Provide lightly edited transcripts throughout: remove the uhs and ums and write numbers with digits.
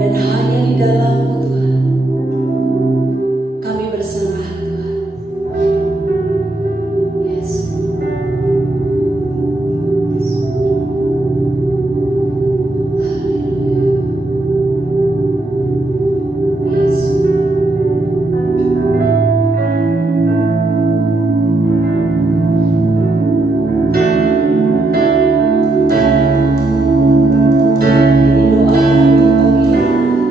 Dan hanya di dalam-Mu Tuhan, kami berserah Tuhan. Yes. Ini doa kami pagi ini.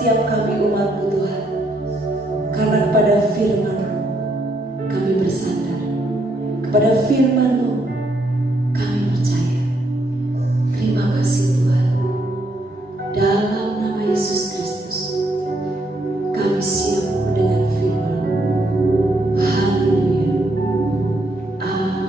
setiap kami umat-Mu Tuhan. Karena kepada firman-Mu kami bersandar, kepada firman-Mu kami percaya. Terima kasih Tuhan. Dalam nama Yesus Kristus kami siap mendengar firman. Haleluya. Amin.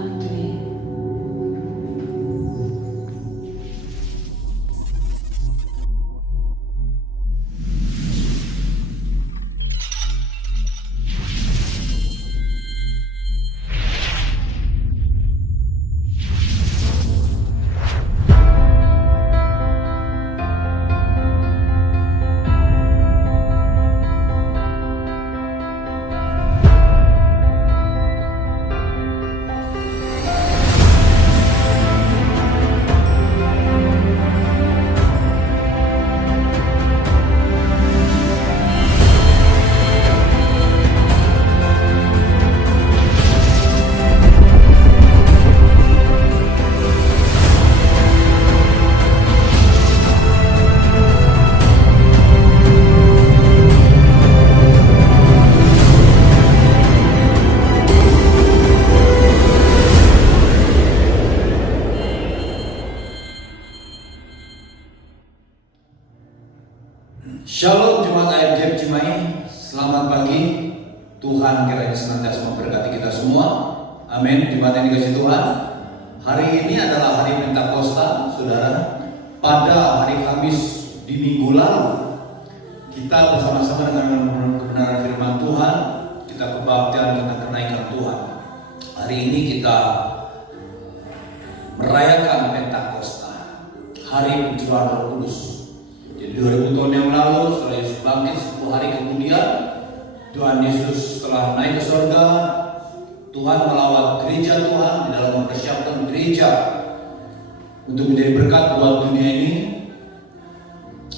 Shalom Jemaat AMJ Cimahi, selamat pagi. Tuhan kiranya senantiasa memberkati kita semua. Amin. Jemaat yang dikasihi Tuhan, hari ini adalah hari Pentakosta, saudara. Pada hari Kamis di minggu lalu, kita bersama-sama dengan kebenaran firman Tuhan, kita kebaktian, kita kenaikan Tuhan. Hari ini kita merayakan Pentakosta, hari pencurahan Roh Kudus. Jadi 2000 tahun yang lalu setelah Yesus bangkit 10 hari kemudian, Tuhan Yesus setelah naik ke surga, Tuhan melawat gereja Tuhan di dalam mempersiapkan gereja untuk menjadi berkat buat dunia ini,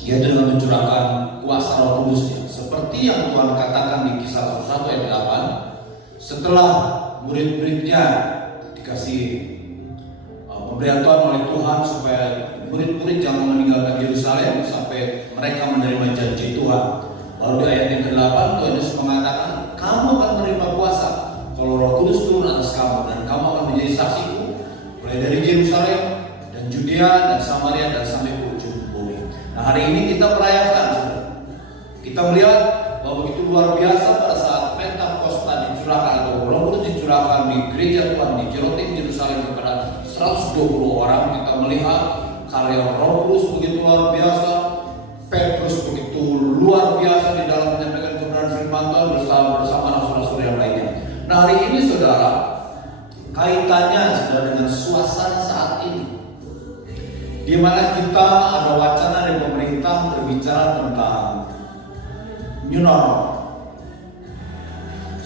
yaitu dengan mencurahkan kuasa Roh Kudus-Nya. Seperti yang Tuhan katakan di Kisah 1 ayat 8, setelah murid-muridnya dikasih pemberitahuan oleh Tuhan supaya murid-murid jangan meninggalkan Yerusalem sampai mereka menerima janji Tuhan. Lalu di ayat yang ke-8 Tuhan Yesus mengatakan, kamu akan menerima kuasa kalau Roh Kudus turun atas kamu, dan kamu akan menjadi saksiku mulai dari Yerusalem dan Judea dan Samaria dan sampai ke ujung bumi. Nah, hari ini kita merayakan, kita melihat bahwa begitu luar biasa pada saat Pentakosta dicurahkan atau Roh Kudus dicurahkan di gereja Tuhan di Jerusalem, Yerusalem kepada 120 orang. Kita melihat karya Roh Kudus begitu luar biasa. Petrus begitu luar biasa di dalam menyampaikan kebenaran firman Tuhan bersama rasul-rasul yang lainnya. Nah, hari ini saudara, kaitannya saudara dengan suasana saat ini, di mana kita ada wacana dari pemerintah berbicara tentang new normal,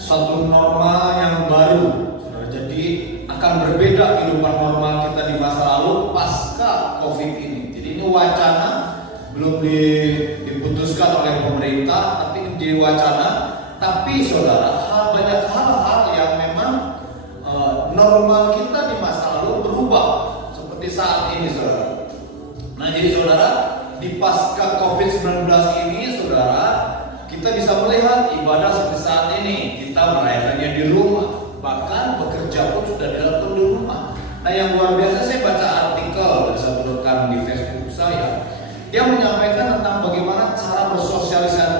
satu norma yang baru, saudara. Jadi akan berbeda kehidupan normal kita di masa lalu pasca COVID ini. Jadi ini wacana belum diputuskan oleh pemerintah, tapi di wacana. Tapi saudara, banyak hal-hal yang memang normal kita di masa lalu berubah seperti saat ini, saudara. Nah, jadi saudara, di pasca COVID-19 ini, saudara, kita bisa melihat ibadah seperti saat ini. Kita merayakannya di rumah, bahkan bekerja pun sudah dilakukan di rumah. Nah, yang luar biasa, saya baca artikel dari satu rekan di Facebook saya. Dia menyampaikan tentang bagaimana cara bersosialisasi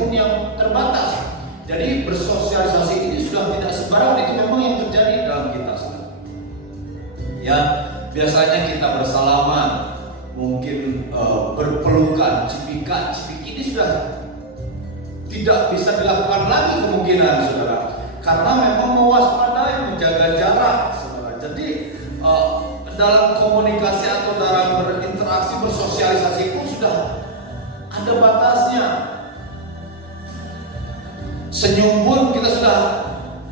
pun yang terbatas. Jadi bersosialisasi ini sudah tidak sembarangan, itu memang yang terjadi dalam kita. Ya, biasanya kita bersalaman, mungkin berpelukan, cipika-cipiki, ini sudah tidak bisa dilakukan lagi kemungkinan, saudara, karena memang mewaspadai, menjaga jarak, saudara. Jadi dalam komunikasi atau dalam berinteraksi, bersosialisasi pun sudah ada batasnya. Senyum pun kita sudah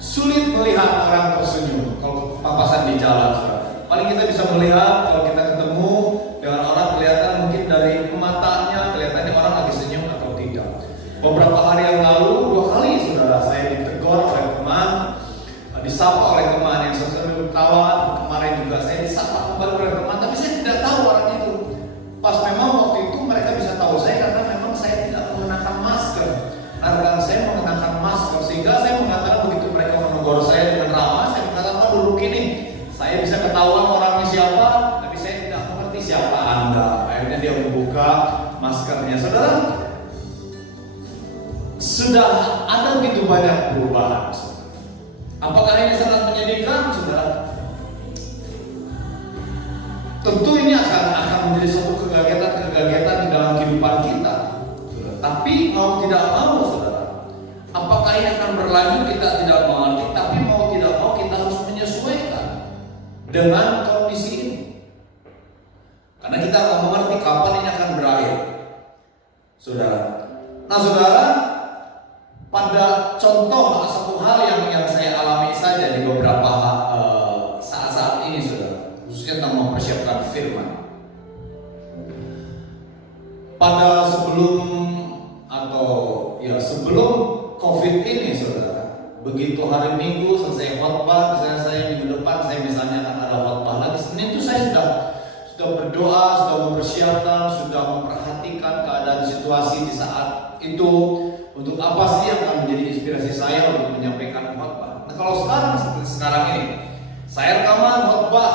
sulit melihat orang tersenyum kalau papasan di jalan, saudara. Paling kita bisa melihat kalau kita ketemu dengan orang, kelihatan mungkin dari matanya, kelihatannya orang lagi senyum atau tidak. Beberapa hari yang lalu, 2 kali saudara, saya ditegur oleh teman, disapa oleh teman yang sering ketawa. Kemarin juga saya disapa kembali oleh teman, tapi saya tidak tahu orang itu. Pas memang waktu itu mereka bisa tahu saya karena lainnya. Saudara, sudah ada begitu banyak perubahan. Apakah ini sangat menyedihkan, saudara? Tentu ini akan menjadi suatu kekagetan di dalam kehidupan kita. Tapi mau tidak mau, saudara, apakah ini akan berlanjut kita tidak mengerti. Tapi mau tidak mau kita harus menyesuaikan dengan kondisi ini. Karena kita akan mengerti kapan ini akan berakhir, saudara. Nah, saudara, pada contoh satu hal yang saya alami saja di beberapa saat-saat ini, saudara, khususnya tentang mempersiapkan firman. Pada sebelum COVID ini, saudara, begitu hari Minggu selesai khotbah, saya minggu depan saya misalnya akan ada khotbah lagi. Senin itu saya sudah berdoa, sudah mempersiapkan, sudah memperhatikan keadaan situasi di saat itu. Untuk apa sih yang akan menjadi inspirasi saya untuk menyampaikan khotbah? Nah, kalau seperti sekarang ini, saya rekaman khotbah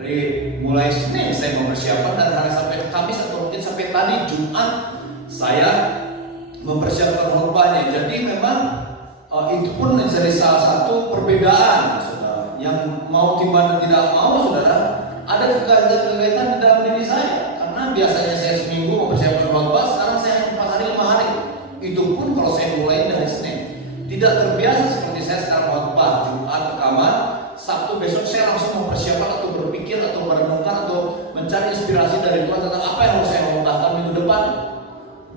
dari mulai Senin saya mempersiapkan, dan hari sampai Kamis atau mungkin sampai tadi Jumat saya mempersiapkan khotbahnya. Jadi memang itu pun menjadi salah satu perbedaan, saudara. Yang mau dimana tidak mau, saudara, ada kegiatan di dalam diri saya. Karena biasanya saya seminggu mempersiapkan khotbah, sekarang saya hanya 4 hari 5 hari. Itu pun kalau saya mulai dari Senin. Tidak terbiasa seperti saya sekarang khotbah Jumat rekaman, Sabtu besok saya langsung mempersiapkan atau berpikir atau merenungkan atau mencari inspirasi dari Tuhan tentang apa yang harus saya khotbahkan minggu depan.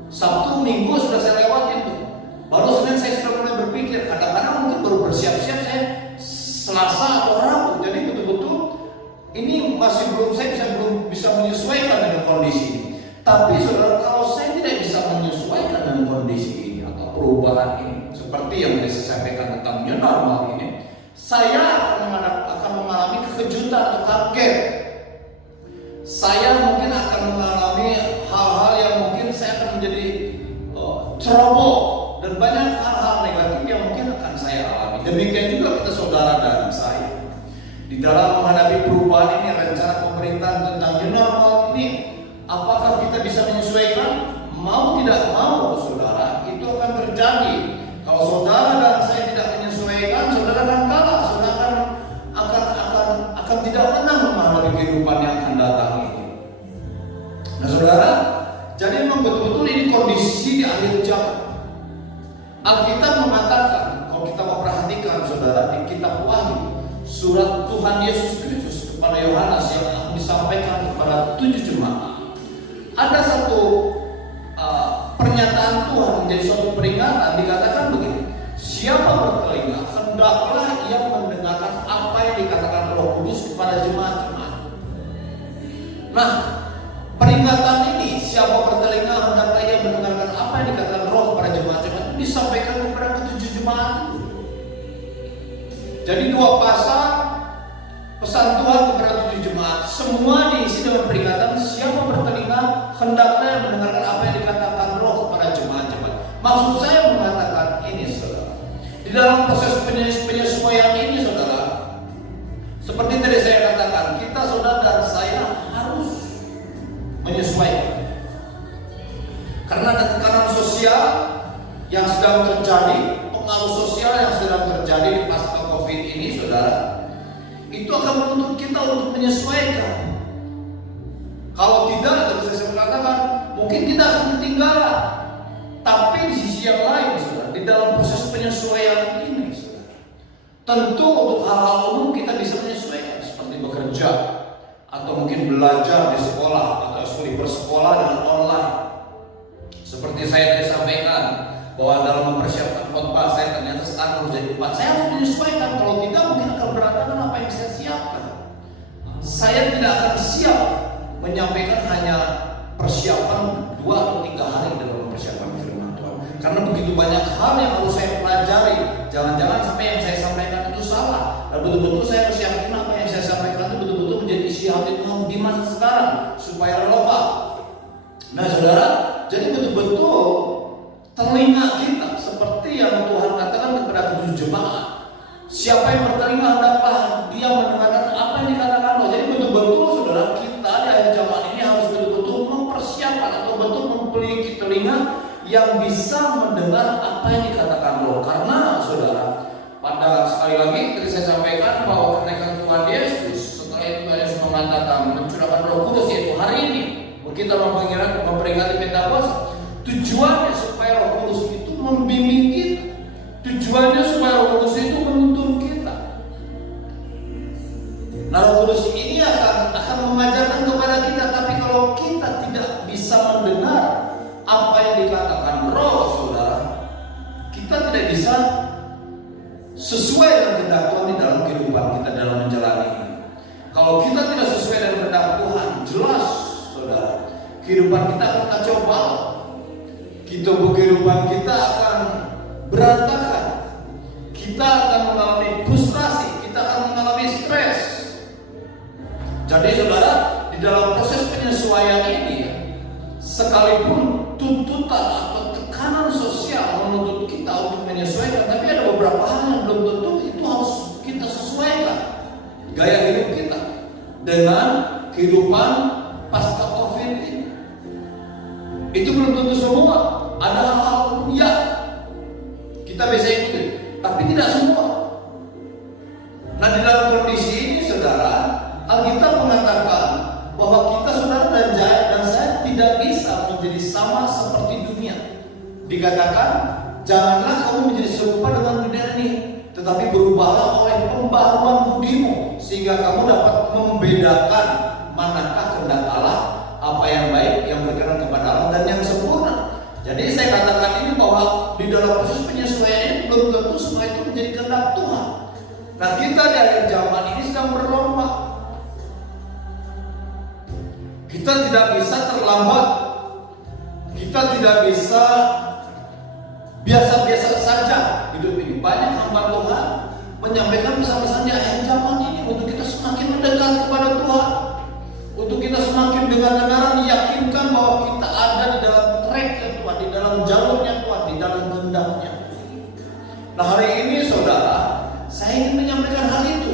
Sabtu Minggu sudah saya lewatin tuh. Baru Senin saya sudah mulai berpikir. Kadang-kadang mungkin baru bersiap-siap saya Selasa atau Rabu. Jadi betul-betul ini saya belum bisa menyesuaikan dengan kondisi ini. Tapi saudara, kalau saya tidak bisa menyesuaikan dengan kondisi ini atau perubahan ini, seperti yang saya sampaikan tentang new normal ini, saya akan mengalami kejutan atau kaget. Saya mungkin akan mengalami hal-hal yang mungkin saya akan menjadi ceroboh, dan banyak hal-hal negatif yang mungkin akan saya alami. Demikian juga kita saudara dan saya. Di dalam menghadapi perubahan ini, rencana pemerintahan tentang new normal ini, apakah kita bisa menyesuaikan? Mau tidak mau, saudara, itu akan terjadi. Kalau saudara dan saya tidak menyesuaikan, saudara akan kalah. Saudara akan tidak menang menghadapi kehidupan yang akan datang ini. Nah, saudara, jadi memang betul-betul ini kondisi di akhir zaman. Alkitab mengatakan, kalau kita memperhatikan, saudara, di kitab Wahyu, surat Tuhan Yesus Kristus kepada Yohanes yang akan disampaikan kepada 7 jemaat, ada satu pernyataan Tuhan menjadi suatu peringatan. Dikatakan begini: siapa bertelinga, hendaklah ia mendengarkan apa yang dikatakan Roh Kudus kepada jemaat-jemaat. Nah, peringatan ini, siapa bertelinga hendaklah ia mendengarkan apa yang dikatakan Roh kepada jemaat-jemaat, itu disampaikan kepada ke-7 jemaat. Jadi 2 pasal pesan Tuhan kepada 7 jemaat, semua diisi dengan peringatan siapa bertelinga hendaklah yang mendengarkan apa yang dikatakan Roh kepada jemaat-jemaat. Maksud saya mengatakan ini, saudara, di dalam proses penyesuaian ini, saudara, seperti tadi saya katakan, kita saudara dan saya harus menyesuaikan. Karena ada tekanan sosial yang sedang terjadi, pengaruh sosial yang sedang terjadi di pasca COVID ini, saudara, itu akan menuntut kita untuk menyesuaikan. Kalau tidak, terus saya mengatakan, mungkin kita akan ketinggalan. Tapi di sisi yang lain, saudara, di dalam proses penyesuaian ini, saudara, tentu untuk hal-hal umum kita bisa menyesuaikan, seperti bekerja, atau mungkin belajar di sekolah, atau studi bersekolah dengan online. Seperti saya tadi sampaikan, bahwa dalam mempersiapkan khotbah saya ternyata sekarang harus jadi 4. Saya harus menyesuaikan. Kalau tidak, mungkin akan berantakan apa yang saya siapkan. Saya tidak akan siap menyampaikan hanya persiapan 2 atau 3 hari dalam mempersiapkan firman Tuhan. Karena begitu banyak hal yang harus saya pelajari. Jangan-jangan sampai yang saya sampaikan itu salah. Dan betul-betul saya harus yakin apa yang saya sampaikan itu betul-betul menjadi isi hati Tuhan di masa sekarang supaya relevan. Nah, saudara, jadi betul-betul telinga kita seperti yang Tuhan katakan kepada 7 jemaat. Siapa yang bertelinga hendaklah dia mendengarkan apa yang dikatakan Roh. Jadi betul-betul, saudara, kita di akhir zaman ini harus betul-betul mempersiapkan atau betul telinga yang bisa mendengar apa yang dikatakan Roh. Karena saudara, pada sekali lagi tadi saya sampaikan bahwa kenaikan Tuhan Yesus, setelah itu Tuhan Yesus mengatakan mencurahkan Roh Kudus, yaitu hari ini kita memperingati Pentakosta. Tujuannya supaya Roh Kudus itu membimbing kita. Tujuannya supaya Roh Kudus itu menuntun kita. Nah, Roh Kudus ini akan mengajarkan kepada kita. Tapi kalau kita tidak bisa mendengar apa yang dikatakan Roh, saudara, kita tidak bisa sesuai dengan kehendak Tuhan di dalam kehidupan kita dalam menjalani ini. Kalau kita tidak sesuai dengan kehendak Tuhan, jelas, saudara, kehidupan kita akan kacau balau. Kehidupan kita akan berantakan. Kita akan mengalami frustrasi, kita akan mengalami stres. Jadi saudara, di dalam proses penyesuaian ini, sekalipun tuntutan atau tekanan sosial menuntut kita untuk menyesuaikan, tapi ada beberapa hal yang belum tentu itu harus kita sesuaikan gaya hidup kita dengan kehidupan pasca COVID ini. Itu belum tentu semua. Ada hal-hal ya kita bisa ikuti, tapi tidak semua. Nah, di dalam kondisi ini, saudara, Alkitab mengatakan bahwa kita, saudara dan saya, tidak bisa menjadi sama seperti dunia. Dikatakan, janganlah kamu menjadi serupa dengan dunia ini, tetapi berubahlah oleh pembaharuan budimu, sehingga kamu dapat membedakan manakah kehendak Allah, apa yang baik, yang berkenan kepada Allah, dan yang sempurna. Jadi saya katakan ini bahwa di dalam proses penyesuaian ini belum tentu semua itu menjadi kehendak Tuhan. Nah, kita di akhir zaman ini sedang berlomba. Kita tidak bisa terlambat. Kita tidak bisa biasa-biasa saja hidup ini. Banyak hamba Tuhan menyampaikan pesan-pesan di akhir zaman ini untuk kita semakin mendekat kepada Tuhan, untuk kita semakin dengar-dengaran yakinkan bahwa kita ada di dalam tracknya Tuhan, di dalam jalurnya Tuhan, di dalam kehendaknya. Nah, hari ini, saudara, saya ingin menyampaikan hal itu.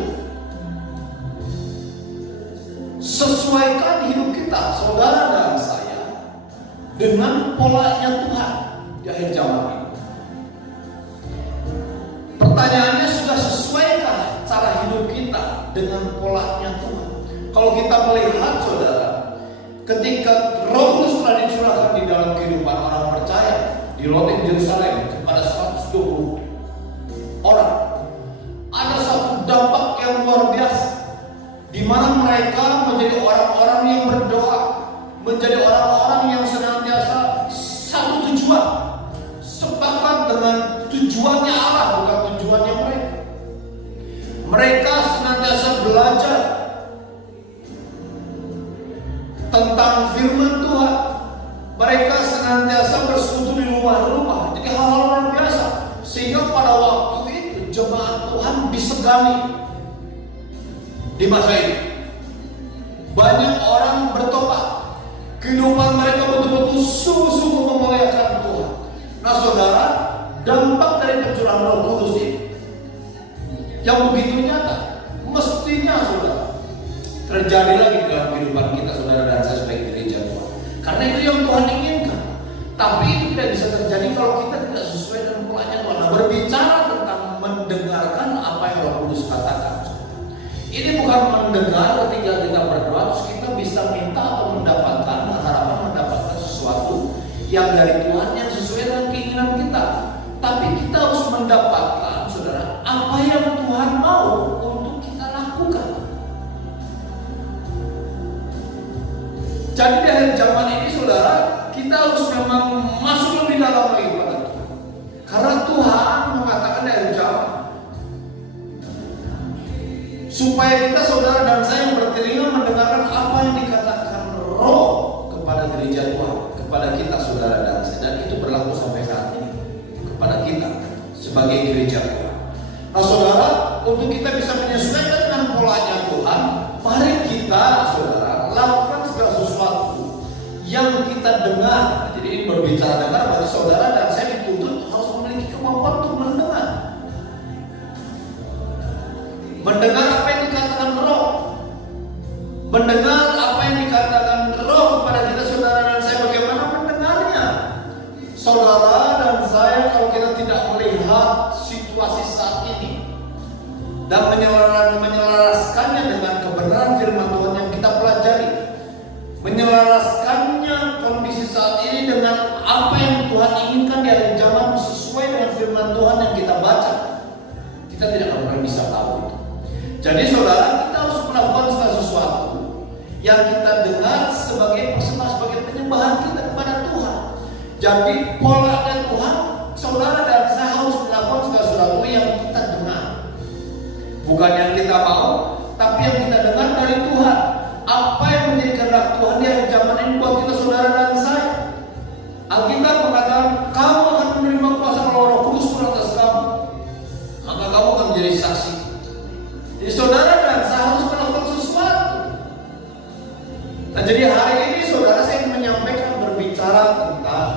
Sesuaikan hidup kita, saudara dan saya, dengan polanya Tuhan di akhir zaman ini. Pertanyaannya, sudah sesuaikah cara hidup kita dengan polanya Tuhan? Kalau kita melihat, saudara, ketika Roh Kudus telah dicurahkan di dalam kehidupan orang percaya di Lotin Yerusalem kepada 120 orang, ada satu dampak yang luar biasa, di mana mereka menjadi orang-orang yang berdoa, menjadi orang-orang yang senantiasa satu tujuan, sepakat dengan tujuannya Allah, bukan tujuannya mereka. Mereka senantiasa belajar tentang firman Tuhan. Mereka senantiasa bersekutu di rumah-rumah. Jadi hal-hal luar biasa, sehingga pada waktu itu jemaat Tuhan disegani. Di masa ini banyak orang bertobat, kehidupan mereka betul-betul sungguh-sungguh memuliakan Tuhan. Nah, saudara, dampak dari pencurahan Roh Kudus ini yang begitu nyata, mestinya, saudara, terjadi lagi dalam kehidupan kita, saudara dan saya sebagai gereja Tuhan. Karena itu yang Tuhan inginkan. Tapi itu tidak bisa terjadi kalau kita tidak sesuai dengan polanya Tuhan. Nah, berbicara tentang mendengarkan apa yang Roh Kudus katakan, ini bukan mendengar ketika kita berdoa terus kita bisa minta atau mendapatkan harapan mendapatkan sesuatu yang dari Tuhan yang sesuai dengan keinginan kita. Tapi kita harus mendapatkan, saudara, apa yang Tuhan mau untuk kita lakukan. Jadi di akhir zaman ini, saudara, kita harus memang masuk lebih dalam lagi pada Tuhan. Karena Tuhan mengatakan di akhir zaman, supaya kita, saudara dan saya, yang bertelinga mendengarkan apa yang dikatakan Roh kepada gereja Tuhan, kepada kita, saudara dan saya. Dan itu berlaku sampai saat ini kepada kita sebagai gereja Tuhan. Nah, saudara, untuk kita bisa menyesuaikan dengan polanya Tuhan, mari kita, saudara, lakukan segala sesuatu yang kita dengar. Jadi ini berbicara dengar, berarti saudara dan saya dituntut harus memiliki kemampuan untuk mendengar. Mendengar apa yang dikatakan Roh, mendengar apa yang dikatakan Roh kepada kita, saudara dan saya. Bagaimana mendengarnya? situasi saat ini dan menyelaraskannya dengan kebenaran firman Tuhan yang kita pelajari, menyelaraskannya kondisi saat ini dengan apa yang Tuhan inginkan di akhir zaman sesuai dengan firman Tuhan yang kita baca, kita tidak akan pernah bisa tahu itu. Jadi saudara, kita harus melakukan segala sesuatu yang kita dengar sebagai persembahan, sebagai penyembahan kita kepada Tuhan. Jadi polanya Tuhan, saudara dan saya harus melakukan segala sesuatu yang kita dengar, bukan yang kita mau, tapi yang kita dengar dari Tuhan. Apa yang menjadi kehendak Tuhan di akhir zaman ini buat kita, saudara dan saya. Alkitab mengatakan kamu akan menerima kuasa kalau Roh Kudus turun atas kamu, maka kamu akan menjadi saksi. Jadi saudara dan saya harus melakukan sesuatu. Nah, jadi hari ini saudara saya menyampaikan, berbicara tentang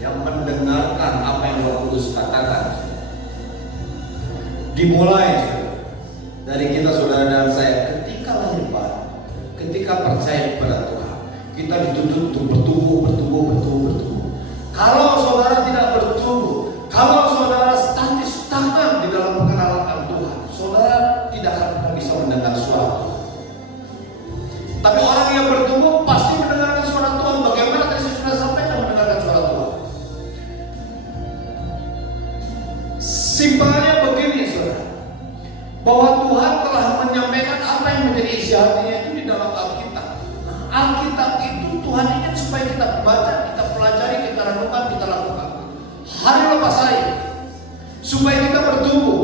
yang mendengarkan apa yang Roh Kudus katakan. Dimulai dari kita, saudara dan saya, ketika lahir baru, ketika percaya kepada Tuhan, kita dituntut untuk bertumbuh. Kalau saudara tidak bertumbuh, kalau saudara stagnan di dalam pengenalan Tuhan, saudara tidak akan pernah bisa mendengar suara Tuhan. Tapi orang yang bertumbuh pasti mendengarkan suara Tuhan. Bagaimana tadi saya sudah sampaikan mendengarkan suara Tuhan? Simpelnya begini, saudara, bahwa Tuhan telah menyampaikan apa yang menjadi isi hatinya itu di dalam Alkitab. Nah, Alkitab itu Tuhan ingin supaya kita baca, kita pelajari, kita renungkan, kita lakukan hari lepas hari, supaya kita bertumbuh.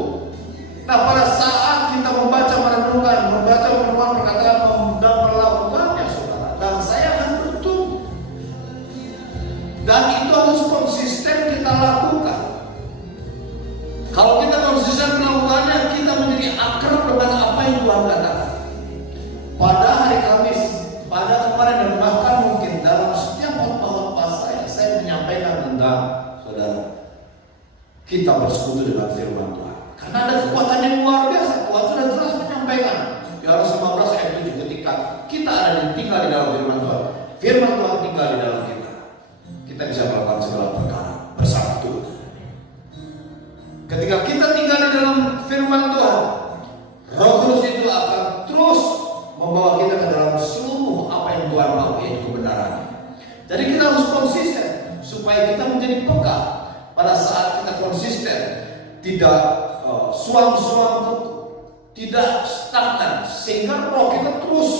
Nah, pada saat kita membaca, merenungkan perkataan dan melakukannya, saudara dan saya akan bertumbuh. Dan itu harus konsisten kita lakukan. Kalau kita konsisten melakukannya, kita menjadi akrab dengan apa yang Tuhan katakan. Pada hari Kamis, pada kemarin dan bahkan mungkin dalam setiap khotbah saya menyampaikan tentang, saudara, kita bersekutu dengan firman Tuhan. Karena ada kekuatan yang luar biasa. Tuhan sudah jelas menyampaikan. Yohanes 15 ayat 7, ketika kita tinggal di dalam firman Tuhan, firman Tuhan tinggal di dalam kita bisa melakukan segala perkara bersama Tuhan. Ketika kita tinggal di dalam firman Tuhan, Roh Kudus itu akan terus membawa kita ke dalam seluruh apa yang Tuhan mau, yaitu kebenaran. Jadi kita harus konsisten supaya kita menjadi peka. Pada saat kita konsisten, tidak suam-suam, tidak stagnan, sehingga roh kita terus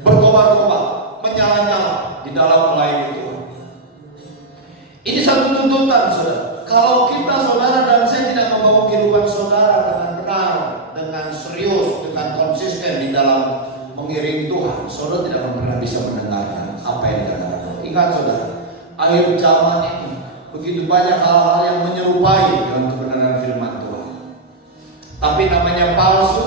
berkobar-kobar, menyala-nyala di dalam melayani Tuhan. Ini satu tuntutan, saudara. Kalau kita, saudara dan saya, tidak membawa kehidupan saudara dengan benar, dengan serius, dengan konsisten di dalam mengiring Tuhan, saudara tidak akan pernah bisa mendengarkan apa yang dikatakan. Ingat, saudara, akhir zaman ini begitu banyak hal-hal yang menyerupai dengan kebenaran firman Tuhan. Tapi namanya palsu,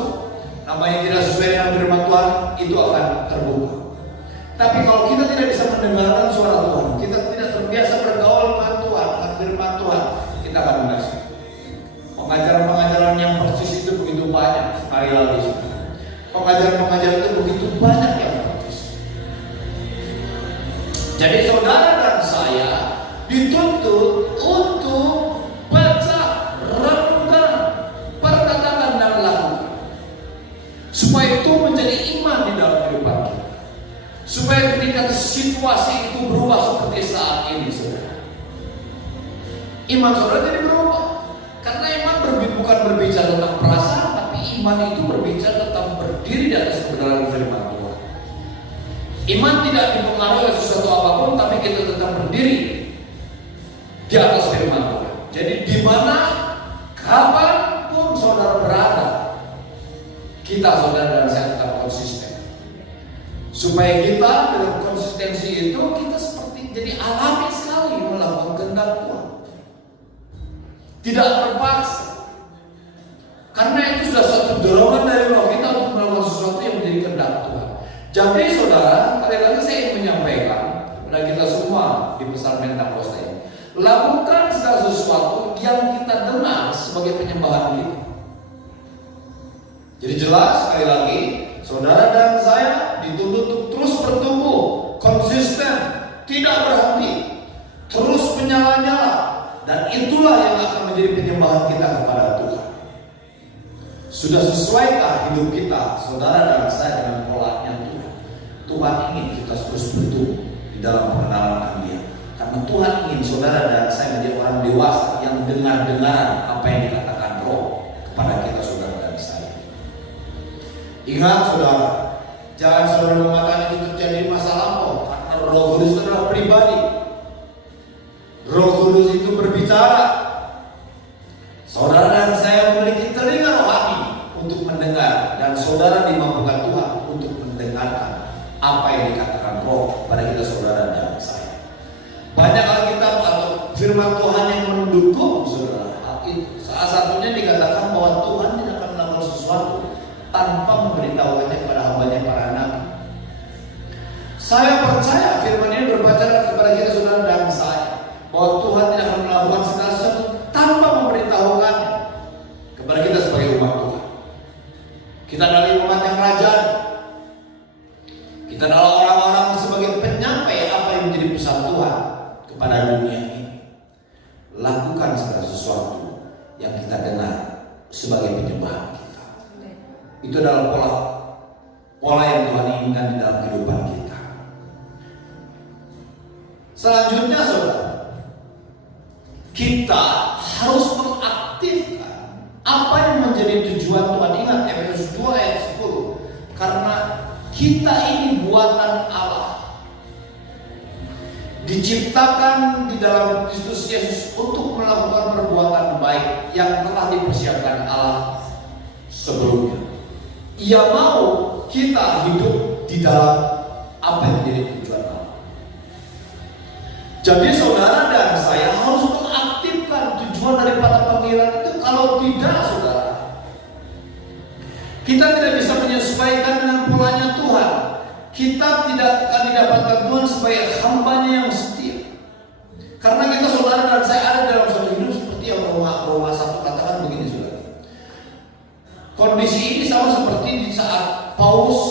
namanya tidak sesuai dengan firman Tuhan, itu akan terbuka. Tapi kalau kita tidak bisa mendengarkan suara Tuhan, kita tidak terbiasa bergaul dengan Tuhan, dengan firman Tuhan, kita akan menasih. Pengajaran-pengajaran yang persis itu begitu banyak. Sekali lagi, pengajaran-pengajaran itu begitu banyak yang persis. Jadi saudara dan saya dituntut untuk baca, renungkan, perkatakan dan lakukan, supaya itu menjadi iman di dalam kehidupan kita. Supaya ketika situasi itu berubah seperti saat ini, saudara, iman saudara jadi berubah. Karena iman bukan berbicara tentang perasaan, tapi iman itu berbicara tentang berdiri di atas kebenaran firman Tuhan. Iman tidak dipengaruhi oleh sesuatu apapun, tapi kita tetap berdiri di atas firman Tuhan. Jadi di mana, kapanpun saudara berada, kita, saudara dan saya, tetap konsisten. Supaya kita dengan konsistensi itu, kita seperti jadi alami sekali melakukan kehendak Tuhan. Tidak terpaksa. Karena itu sudah satu dorongan dari roh kita untuk melakukan sesuatu yang menjadi kehendak Tuhan. Jadi saudara, kali lagi saya ingin menyampaikan kepada kita semua di pesan Pentakosta ini, lakukan segala sesuatu yang kita dengar sebagai penyembahan kita. Jadi jelas, sekali lagi, saudara dan saya dituntut untuk terus bertumbuh, konsisten, tidak berhenti, terus menyala-nyala, dan itulah yang akan menjadi menjadi penyembahan kita kepada Tuhan? Sudah sesuaikah hidup kita, saudara dan saya, dengan polanya Tuhan? Tuhan ingin kita terus bertumbuh di dalam pengenalan Dia. Karena Tuhan ingin saudara dan saya menjadi orang dewasa yang dengar-dengaran apa yang dikatakan Roh kepada kita, saudara dan saya. Ingat saudara, jangan selalu mengatakan itu terjadi di masa lampau, karena Roh Kudus itu adalah pribadi. Roh Kudus itu berbicara. Saudara dan saya memiliki telinga rohani untuk mendengar, dan saudara dimampukan Tuhan untuk mendengarkan apa yang dikatakan Roh pada kita, saudara dan saya. Banyak Alkitab atau firman Tuhan yang mendukung saudara. Salah satunya dikatakan bahwa Tuhan tidak akan melakukan sesuatu tanpa memberitahukannya kepada hambanya para nabi. Saya percaya firman ini berbicara kepada kita, saudara dan saya, bahwa Tuhan tidak akan melakukan segala sesuatu tanpa memberitahukannya kepada kita sebagai umat Tuhan. Kita adalah umat yang rajin. Kita adalah orang-orang sebagai penyampai apa yang menjadi pesan Tuhan kepada dunia ini. Lakukan segala sesuatu yang kita dengar sebagai penyembahan kita. Itu adalah pola yang Tuhan inginkan di dalam kehidupan kita. Selanjutnya saudara, kita harus mengaktifkan apa yang menjadi tujuan Tuhan. Ingat Efesus 2 ayat 10. Karena kita ini buatan Allah, diciptakan di dalam Kristus Yesus untuk melakukan perbuatan baik yang telah dipersiapkan Allah sebelumnya. Ia mau kita hidup di dalam apa yang menjadi tujuan Allah. Jadi saudara dan saya harus mengaktifkan tujuan daripada panggilan itu. Kalau tidak, saudara, kita tidak bisa menyesuaikan dengan polanya Tuhan. Kita tidak akan didapatkan Tuhan sebagai hambanya yang setia. Karena kita, saudara dan saya, ada dalam suatu hidup seperti yang Roma 1 katakan begini, saudara. Kondisi ini sama seperti di saat Paulus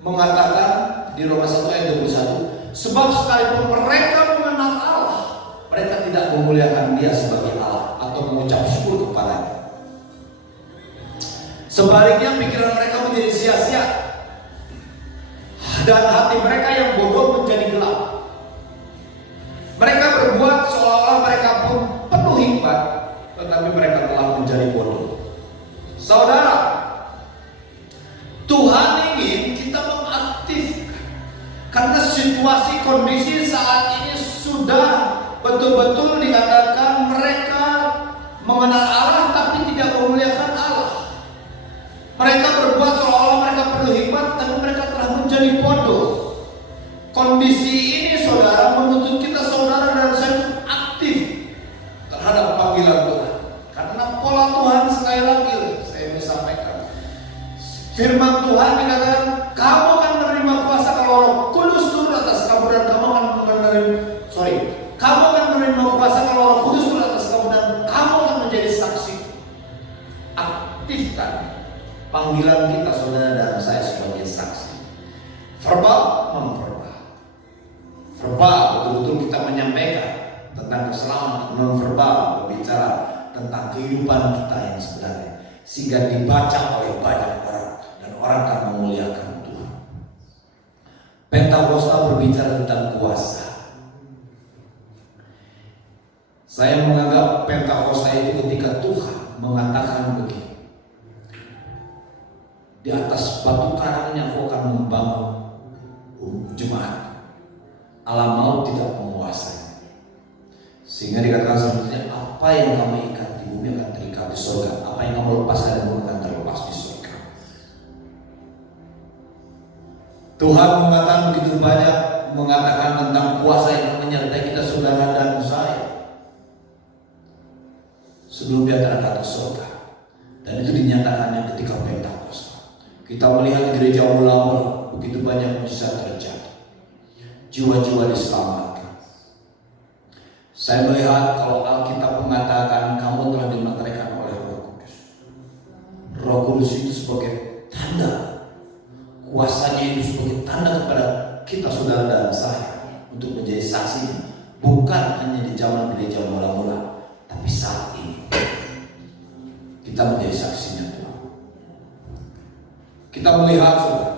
mengatakan di Roma 1 ayat 21, sebab sekalipun mereka mengenal Allah, mereka tidak memuliakan Dia sebagai Allah atau mengucap syukur kepadanya. Sebaliknya pikiran mereka menjadi sia-sia, dan hati mereka yang bodoh menjadi gelap. Mereka berbuat seolah-olah mereka pun penuh hikmat, tetapi mereka telah menjadi bodoh. Saudara, Tuhan ingin kita mengaktifkan, karena situasi kondisi saat ini sudah betul-betul dikatakan mereka mengenal Allah tapi tidak memuliakan Allah. Mereka berbuat seolah-olah mereka perlu hikmat, tapi mereka telah menjadi bodoh. Kondisi ini, saudara, menuntut kita, saudara dan saya, aktif terhadap panggilan Tuhan. Karena pola Tuhan, sekali lagi saya ingin sampaikan, firman Tuhan dikatakan, kamu akan menerima kuasa kalau Roh Kudus turun atas kamu, dan kamu akan menerima kuasa kalau Roh Kudus turun atas kamu, dan kamu akan menjadi saksi. Aktifkan panggilan kita, saudara dan saya, sebagai saksi. Verbal, non-verbal. Verbal, betul-betul kita menyampaikan tentang keselamatan. Non-verbal, berbicara tentang kehidupan kita yang sebenarnya, sehingga dibaca oleh banyak orang, dan orang akan memuliakan Tuhan. Pentakosta berbicara tentang kuasa. Saya menganggap Pentakosta itu ketika Tuhan mengatakan begini, di atas batu karang ini aku akan membangun jemaat. Alam maut tidak menguasai. Sehingga dikatakan selanjutnya, apa yang kamu ikat di bumi akan terikat di surga, apa yang kamu lepaskan di bumi akan terlepas di surga. Tuhan mengatakan begitu banyak, mengatakan tentang kuasa yang menyertai kita, saudara dan saya, sebelum Dia terangkat ke surga. Dan itu dinyatakannya ketika Pentakosta. Kita melihat gereja mula-mula begitu banyak mujizat terjadi, jiwa-jiwa diselamatkan. Saya melihat kalau Alkitab mengatakan kamu telah dimateraikan oleh Roh Kudus. Roh Kudus itu sebagai tanda, kuasanya itu sebagai tanda kepada kita, saudara dan saya, untuk menjadi saksi, bukan hanya di zaman gereja mula-mula, tapi saat ini kita menjadi saksinya Tuhan. Kita melihat saudara,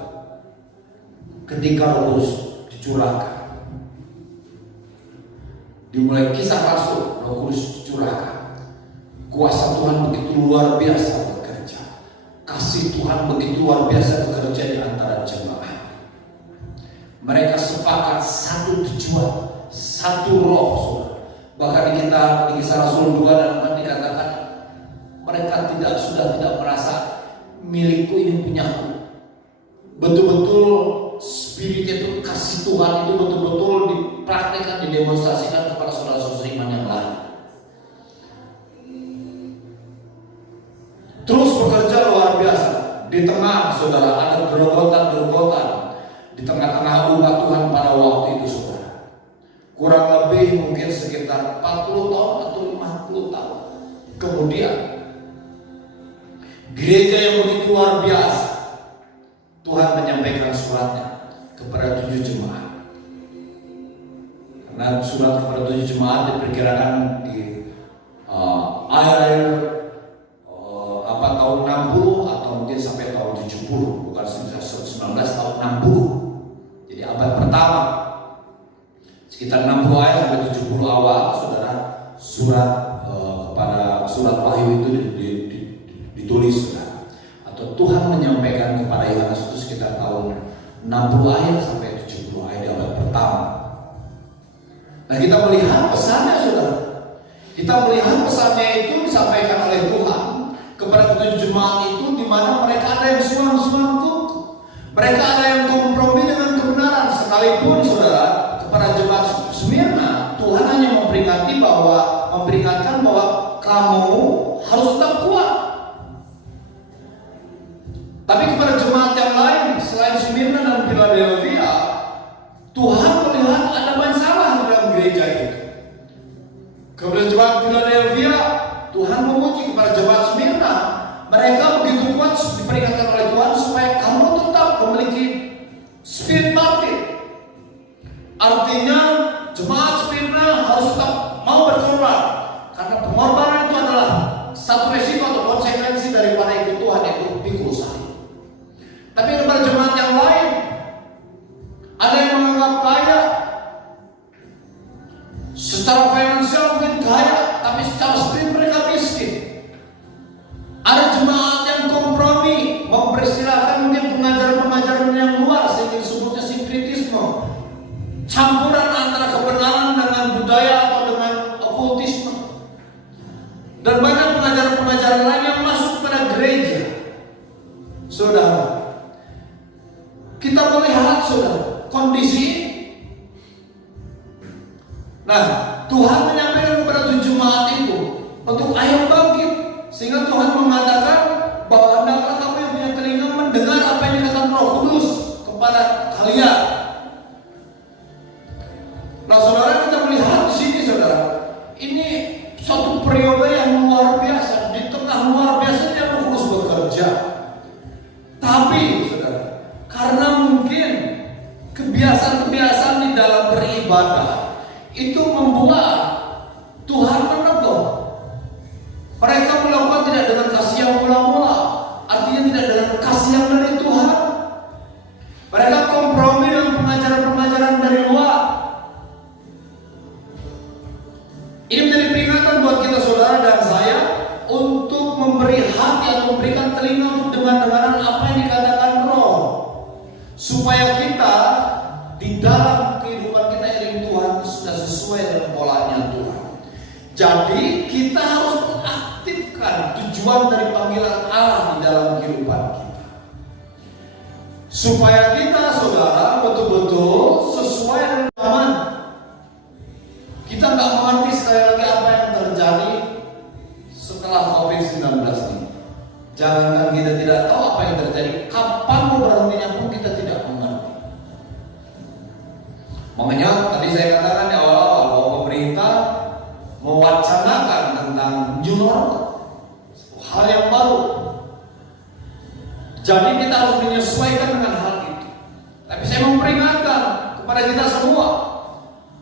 ketika Roh Kudus dicurahkan, dimulai Kisah Rasul, Roh Kudus dicurahkan, kuasa Tuhan begitu luar biasa bekerja, kasih Tuhan begitu luar biasa bekerja di antara jemaat. Mereka sepakat satu tujuan, satu roh, saudara. Bahkan di Kisah Rasul 2 dan 4 dikatakan mereka sudah tidak merasa milikku ini punyaku. Betul-betul spirit itu, kasih Tuhan itu betul-betul dipraktikkan, didemonstrasikan kepada saudara-saudara iman yang lain. Terus bekerja luar biasa. Di tengah saudara ada gerogotan-gerogotan di tengah-tengah umat Tuhan pada waktu itu saudara. Kurang lebih mungkin sekitar 40 tahun atau 50 tahun kemudian, gereja yang begitu luar biasa, Tuhan menyampaikan suratnya kepada 7 jemaat. Karena surat kepada 7 jemaat diperkirakan di akhir tahun 60 atau mungkin sampai tahun 70, bukan 19 tahun 60. Jadi abad pertama, sekitar 60 ayat sampai 70 awal, saudara, surat kepada surat Wahyu itu ditulis, saudara. Atau Tuhan menyampaikan kepada Yohanes itu sekitar tahun 60 ayat sampai 70 ayat di abad pertama. Nah, kita melihat pesannya, saudara. Kita melihat pesannya itu disampaikan oleh Tuhan kepada 7 jemaat itu, di mana mereka ada yang suam-suam tuh, mereka ada yang kompromi dengan kebenaran. Sekalipun saudara, kepada jemaat Smyrna, Tuhan hanya memperingatkan bahwa kamu harus tetap kuat. Tapi kepada jemaat yang lain selain Smyrna dan Philadelphia, Tuhan melihat ada masalah di dalam gereja itu. Kepada jemaat Philadelphia, Tuhan memuji. Kepada jemaat Smyrna, mereka begitu kuat diperingatkan oleh Tuhan supaya kamu tetap memiliki spirit martir. Artinya jemaat Smyrna harus tetap mau berkorban, karena pengorbanan itu adalah satu resiko atau konsekuensi daripada ikut Tuhan, yaitu pikul salib. Tapi kepada jemaat yang lain, ada yang menganggap kaya, secara finansial mungkin kaya, tapi secara spirit mereka miskin. Ada jemaat yang kompromi, mempersilahkan mungkin pengajaran-pengajaran yang luar, sehingga disebutnya sinkretisme, campuran antara kebenaran dengan budaya atau dengan okultisme, dan banyak pengajaran-pengajaran lain yang masuk pada gereja. Saudara, kita melihat saudara kondisi ini. Nah, Tuhan menyampaikan kepada 7 jemaat itu untuk ayo bangkit, sehingga Tuhan mengatakan bahwa hendaklah kamu yang punya telinga mendengar apa yang dikatakan Roh Kudus kepada kalian. Nah, saudara, kita melihat di sini, saudara, ini suatu periode yang luar biasa. Di tengah luar biasanya Roh Kudus bekerja. Tapi, saudara, karena mungkin kebiasaan-kebiasaan di dalam beribadah itu membuat Tuhan menegur. Mereka melakukan tidak dengan kasih yang mula-mula, artinya tidak dengan kasih yang dari Tuhan. Mereka kompromi dengan pengajaran-pengajaran dari luar. Ini menjadi peringatan buat kita, saudara dan saya, untuk memberi hati atau memberikan telinga untuk dengar-dengaran apa yang dikatakan Roh, supaya kita di dalam kehidupan kita iring Tuhan sudah sesuai dengan polanya Tuhan. Jadi kita harus mengaktifkan tujuan dari panggilan Allah di dalam kehidupan kita, supaya kita, saudara, betul-betul sesuai dengan zaman. Kita nggak mengerti sekali lagi apa yang terjadi setelah COVID-19 ini. Jangankan kita tidak tahu apa yang terjadi, kapan mau berhentinya pun kita tidak mengerti. Makanya tadi saya katakan di awal-awal bahwa pemerintah mewacanakan tentang new normal, hal yang baru. Jadi kita harus menyesuaikan dengan hal itu. Tapi saya mau peringatkan kepada kita semua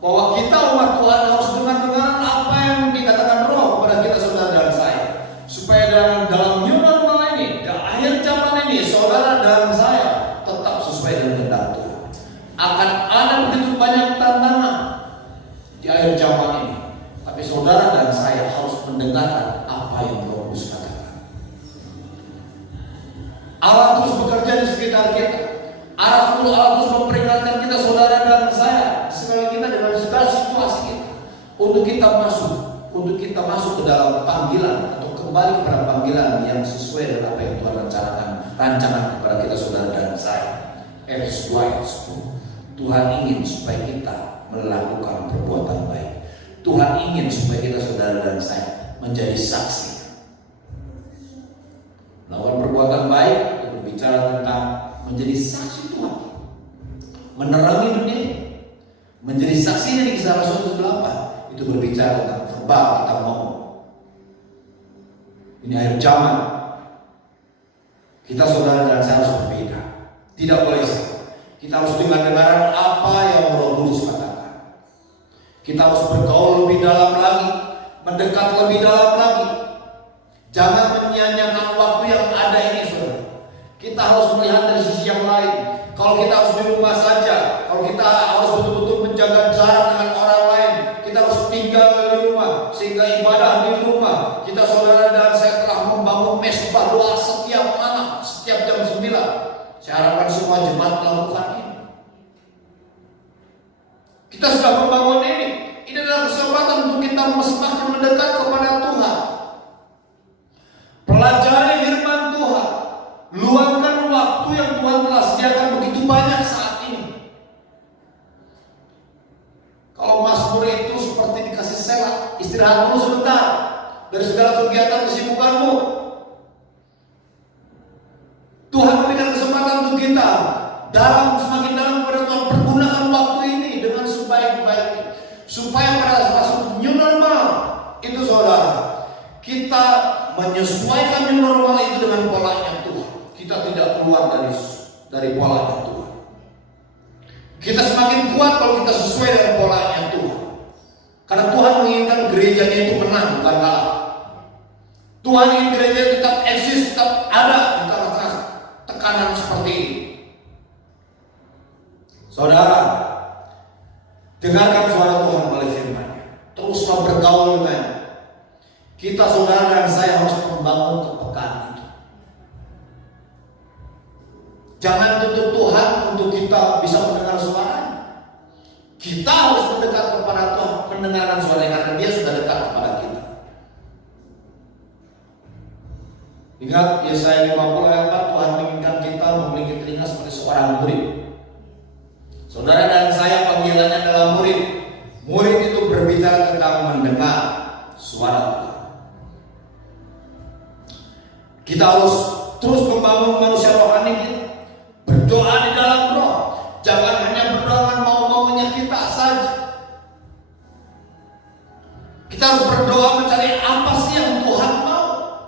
bahwa kita umat Tuhan harus dengar-dengar apa yang dikatakan Roh kepada kita, saudara dan saya, supaya dalam apa yang Roh Kudus katakan. Allah terus bekerja di sekitar kita. Allah terus memperingatkan kita, saudara dan saya, sekali kita dengan segala situasi kita, untuk kita masuk ke dalam panggilan atau kembali kepada panggilan yang sesuai dengan apa yang Tuhan rancangan kepada kita, saudara dan saya. Efesus 2 ayat 10. Tuhan ingin supaya kita melakukan perbuatan baik. Tuhan ingin supaya kita, saudara dan saya, menjadi saksi. Melakukan perbuatan baik itu berbicara tentang menjadi saksi Tuhan, menerangi dunia, menjadi saksinya di Kisah Rasul 8. Itu berbicara tentang verbal, kita ngomong. Ini akhir zaman. Kita, saudara dan saya, harus berbeda. Tidak boleh sama. Kita harus dengar-dengaran apa yang Roh Kudus katakan. Kita harus bergaul lebih dalam lagi, mendekat lebih dalam lagi. Jangan menyia-nyiakan waktu yang ada ini, saudara. Kita harus melihat dari sisi yang lain. Kalau kita harus di rumah saja, kalau kita harus betul-betul menjaga jarak dengan orang lain, kita harus tinggal di rumah, sehingga ibadah di rumah. Kita, saudara dan saya, telah membangun mesbah doa setiap malam, setiap jam 9. Saya harapkan semua jemaat melakukan ini. Kita sudah membangun ini. Ini adalah kesempatan untuk kita semakin mendekat kepada Tuhan. Pelajari firman Tuhan. Luangkan waktu yang Tuhan telah sediakan begitu banyak saat ini. Kalau Mazmur itu seperti dikasih selah, istirahat dulu sebentar dari segala kegiatan kesibukanmu. Tuhan memberikan kesempatan untuk kita semakin dalam kepada Tuhan. Pergunakan waktu ini dengan sebaik-baiknya, supaya pada masuk new normal itu, saudara, kita menyesuaikan new normal itu dengan polanya Tuhan. Kita tidak keluar dari polanya Tuhan. Kita semakin kuat kalau kita sesuai dengan polanya Tuhan. Karena Tuhan menginginkan gerejanya itu menang, bukan kalah. Tuhan ingin gereja tetap eksis, tetap ada di tengah-tengah tekanan seperti ini. Saudara, dengarkan suara Tuhan melalui firman-Nya. Teruslah bergaul dengannya. Kita, saudara dan saya, harus membangun kepekaan itu. Jangan tuntut Tuhan untuk kita bisa mendengar suaranya. Kita harus mendekat kepada Tuhan, mendengarkan suaranya, karena Dia sudah dekat kepada kita. Ingat Yesaya 50 ayat 4, Tuhan menginginkan kita memiliki telinga seperti seorang murid. Saudara dan saya, panggilannya adalah murid. Murid itu berbicara tentang mendengar suara Tuhan. Kita harus terus membangun manusia rohani kita. Berdoa di dalam roh. Jangan hanya berdoa dengan mau-maunya kita saja. Kita harus berdoa mencari apa sih yang Tuhan mau.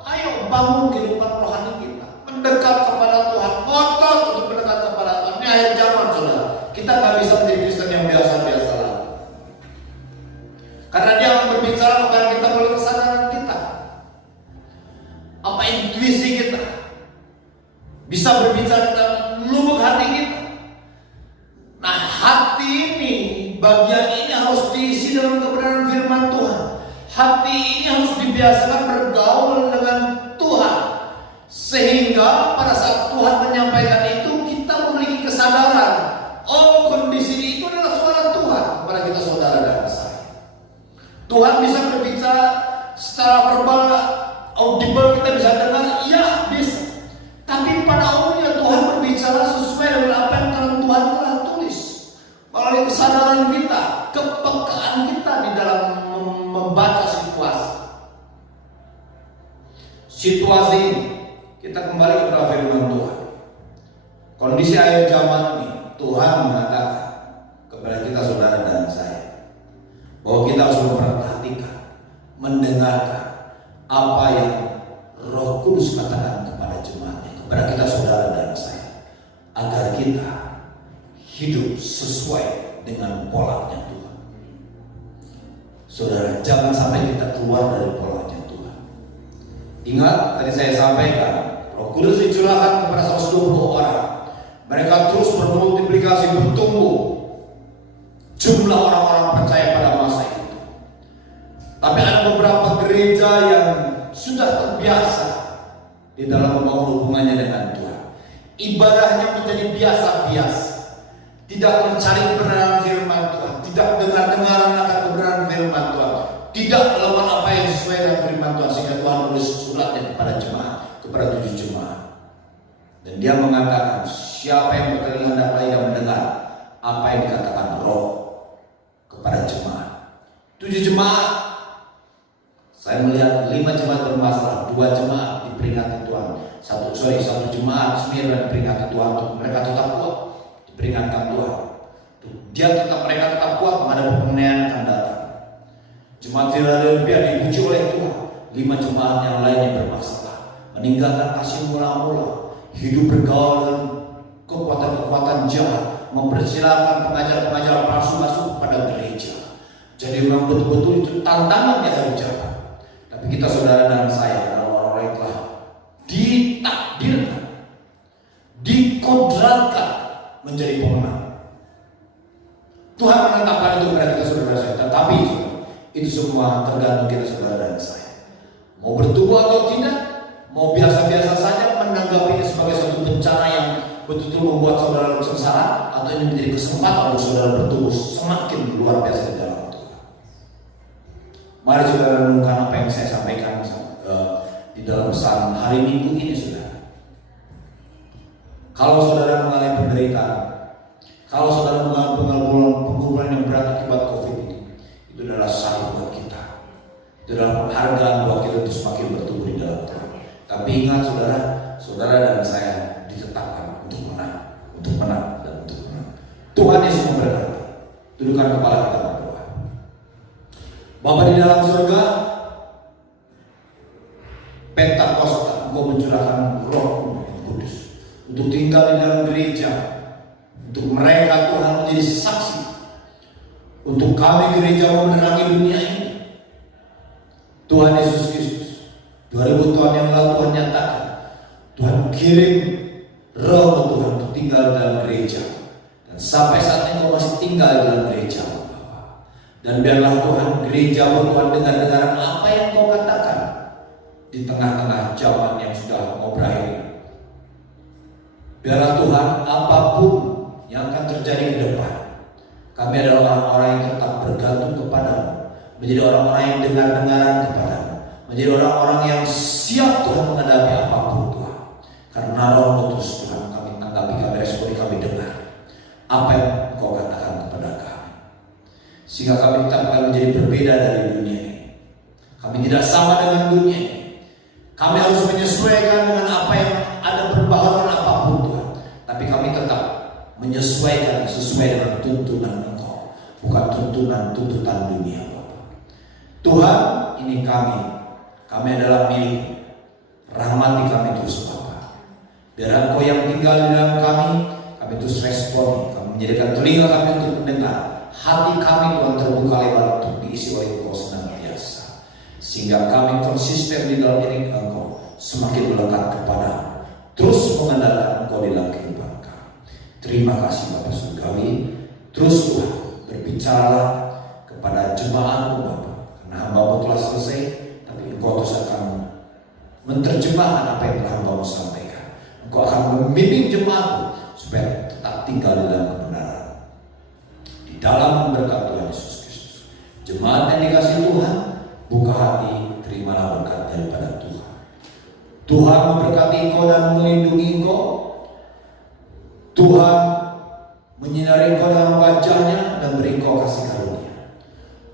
Ayo bangun kehidupan rohani kita, mendekat kepada Tuhan, ngotot untuk mendekat kepada Tuhan. Ini akhir zaman, saudara. Kita nggak bisa menjadi Kristen yang biasa-biasa lagi. Karena Dia akan berbicara kepada kita melalui kesadaran kita. Apa intuisi kita bisa berbicara tentang lubuk hati kita. Nah, hati ini, bagian ini harus diisi dengan kebenaran firman Tuhan. Hati ini harus dibiasakan bergaul dengan Tuhan, sehingga pada saat Tuhan menyampaikan itu, kita memiliki kesadaran, oh, kondisi itu adalah suara Tuhan kepada kita, saudara dan saya. Tuhan bisa berbicara secara verbal, audible, kita bisa dengar, iya bisa. Tapi pada umumnya Tuhan berbicara sesuai dengan apa yang Tuhan telah tulis melalui kesadaran kita, kepekaan kita di dalam membaca situasi ini. Kita kembali kepada firman Tuhan. Kondisi akhir zaman ini, Tuhan mengatakan kepada kita, saudara dan saya, bahwa kita harus memperhatikan, mendengarkan apa yang Roh Kudus katakan kepada jemaatnya, kepada kita, saudara dan saya, agar kita hidup sesuai dengan polanya Tuhan. Saudara, jangan sampai kita keluar dari polanya Tuhan. Ingat, tadi saya sampaikan, Roh Kudus dicurahkan kepada 120 orang. Mereka terus bermultiplikasi, bertumbuh jumlah orang-orang percaya pada masa itu. Tapi ada beberapa gereja yang sudah terbiasa di dalam membangun hubungannya dengan Tuhan. Ibadahnya menjadi biasa-biasa, tidak mencari kebenaran firman Tuhan, tidak dengar-dengar akan kebenaran firman Tuhan, tidak melakukan apa yang sesuai dengan firman Tuhan, sehingga Tuhan menulis suratnya kepada jemaat, kepada 7 jemaat. Dan dia mengatakan, siapa yang bertelinga hendaklah ia mendengar apa yang dikatakan Roh kepada jemaat. 7 jemaat. Saya melihat 5 jemaat bermasalah, 2 jemaat diperingati Tuhan. Satu jemaat Smyrna diperingati Tuhan untuk mereka tetap kuat, diperingatkan Tuhan. Mereka tetap kuat menghadapi penganiayaan yang akan datang. Jemaat Philadelphia dipuji oleh Tuhan. 5 jemaat yang lainnya bermasalah, meninggalkan kasih mula-mula, hidup bergaul dengan kekuatan-kekuatan jahat, mempersilahkan pengajar-pengajar palsu masuk kepada gereja. Jadi memang betul-betul itu tantangan di hari jahat. Tapi kita saudara dan saya adalah orang-orang yang telah ditakdirkan, dikodratkan menjadi pemenang. Tuhan menetapkan itu kepada kita saudara saya. Tetapi itu semua tergantung kita saudara dan saya. Mau bertumbuh atau tidak, mau biasa-biasa saja menanggapinya sebagai suatu bencana yang betul-betul membuat saudara sengsara, atau ini menjadi kesempatan untuk saudara bertumbuh semakin luar biasa di dalam Tuhan. Mari saudara renungkan apa yang saya sampaikan di dalam pesan hari Minggu ini saudara. Kalau saudara mengalami penderitaan, kalau saudara mengalami pengguguran yang berat akibat COVID ini, itu adalah satu buat kita. Itu adalah penghargaan buat kita untuk semakin bertumbuh di dalam Tuhan. Tapi ingat saudara dan saya ditetapkan untuk menang, dan untuk menang. Tuhan Yesus memberkati. Tundukkan kepala kita berdoa. Bapa di dalam surga, Pentakosta Engkau mencurahkan Roh yang Kudus untuk tinggal di dalam gereja, untuk mereka Tuhan menjadi saksi, untuk kami gereja menerangi dunia ini. Tuhan Yesus Kristus, 2000 tahun yang lalu Tuhan nyatakan, Tuhan kirim Roh Tuhan untuk tinggal di dalam gereja, dan sampai saat ini Kau masih tinggal di dalam gereja. Dan biarlah Tuhan gereja Tuhan dengar-dengar apa yang Kau katakan di tengah-tengah zaman yang sudah mau berakhir. Biarlah Tuhan apapun yang akan terjadi ke depan, kami adalah orang-orang yang tetap bergantung kepadamu, menjadi orang-orang yang dengar-dengaran kepadamu, menjadi orang-orang yang siap Tuhan menghadapi apapun Tuhan. Karena Roh Kudus Tuhan kami tanggapi, kami responi, kami dengar apa yang Kau katakan kepada kami, sehingga kami tetap akan menjadi berbeda dari dunia ini. Kami tidak sama dengan dunia ini. Kami harus menyesuaikan dengan apa yang ada berbahagia apapun Tuhan. Tapi kami tetap menyesuaikan sesuai dengan tuntunan Engkau, bukan tuntutan dunia Bapak. Tuhan, ini kami adalah milik. Rahmati kami terus Bapak. Biar Engkau yang tinggal di dalam kami terus respon. Kami menjadikan telinga kami untuk mendengar, hati kami Tuhan terbuka lebar untuk diisi oleh Engkau senantiasa, sehingga kami konsisten di dalam diri Engkau, semakin melekat kepadamu, terus mengandalkan Engkau di dalam kehidupan kami. Terima kasih Bapak Surgawi. Terus Tuhan berbicara kepada jemaat-Mu Bapak, karena hamba-Mu telah selesai, tapi Engkau terus akan menerjemahkan apa yang telah Hamba-Mu sampaikan. Engkau akan membimbing jemaat-Mu supaya tetap tinggal di dalam kebenaran, di dalam berkat Tuhan Yesus Kristus. Jemaat yang dikasihi Tuhan, buka hati, terimalah berkat daripada Tuhan. Tuhan memberkati engkau dan melindungi engkau. Tuhan menyinari engkau dengan wajahnya dan beri engkau kasih karunia.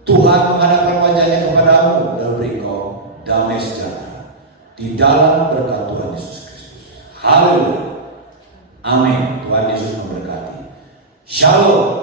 Tuhan menghadapkan wajahnya kepadamu dan beri engkau damai sejahtera di dalam berkat Tuhan Yesus Kristus. Haleluya. Amin. Tuhan Yesus memberkati. Shalom.